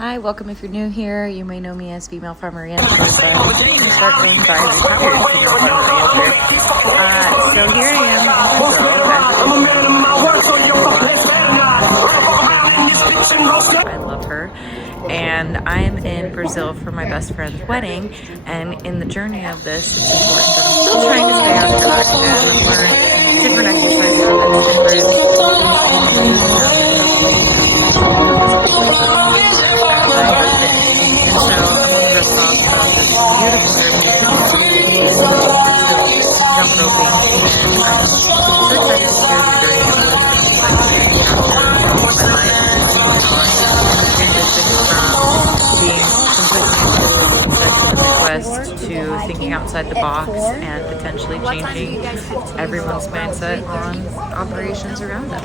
Hi, welcome if you're new here. You may know me as Female Farmer Rancher, but I'm going to start going by retired Female Farmer Rancher. So here I am in Brazil. I love her. And I'm in Brazil for my best friend's wedding. And in the journey of this, it's important that I'm still trying to stay on track and learn different exercise habits, different beautiful jump roping, and I'm so excited to share the journey of what it's going to be like after my life is going on and transition from being completely inside to the Midwest to thinking outside the box and potentially changing everyone's mindset on operations around them.